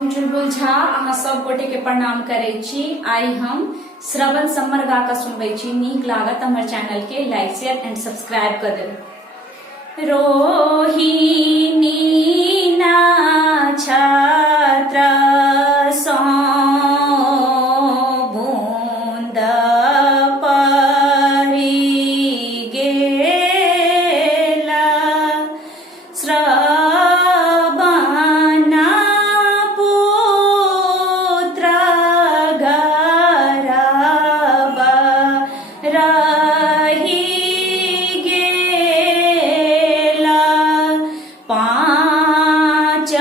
चुलबुल झा अहाँ सब गोटे के प्रणाम करे छी। आई हम श्रवण सम्मर गा के सुनबे छी। नीक लागत हमर चैनल के लाइक शेयर एंड सब्सक्राइब कर देब। रोहिणी ना छात्र सो बूंद परी गेला पांच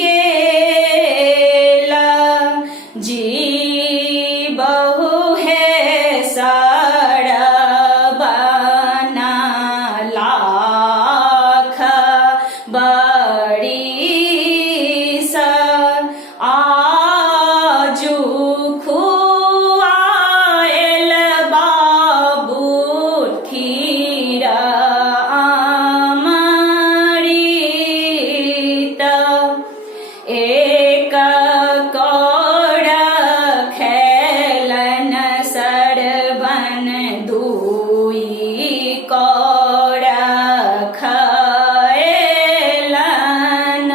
गेला जी बहु है सड़बना लाख बड़ी स आजू खुआएल बाबू खीरा अमृत एक कौड़ खेलन सरबन दुई कौड़ खैलन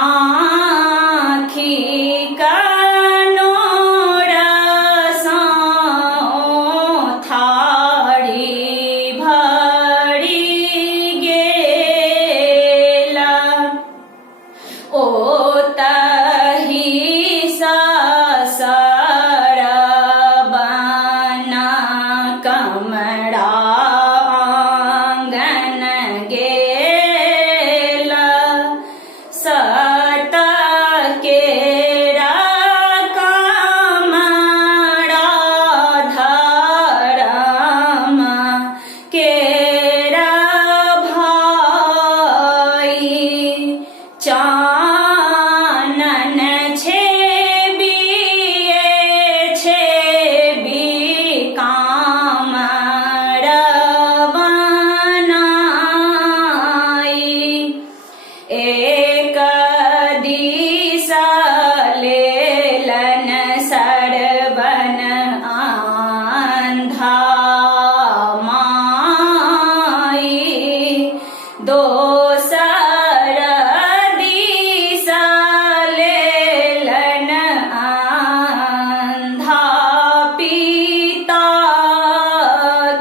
आँखी कनोड़ सौ थारी भरी गेला ओ तही सरबना कमरा आंगन गेला सत केरा कमरा धरम केरा भाई चानन छेबी कामर बनाई एक दिस लेलन सरबन आंधा माई दोसर दिस लेलन आंधा पिता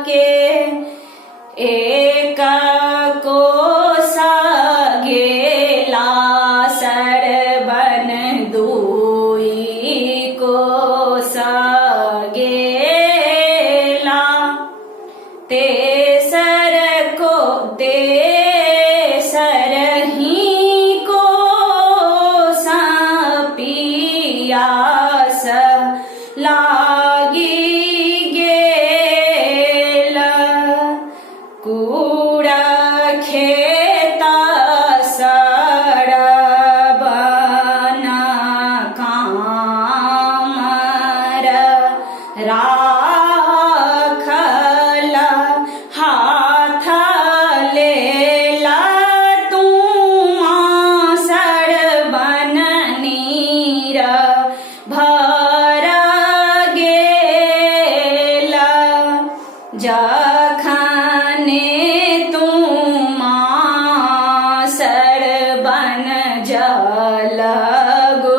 के एक कोस गेला सरबन दुई कोस गेला तेसर ही को पियास लागी गेला कूड़ा खेता सरबना कामर राखला हाथ लेला तुमा सरबन नीर भर गेला जखने तुमा सरबन जल गो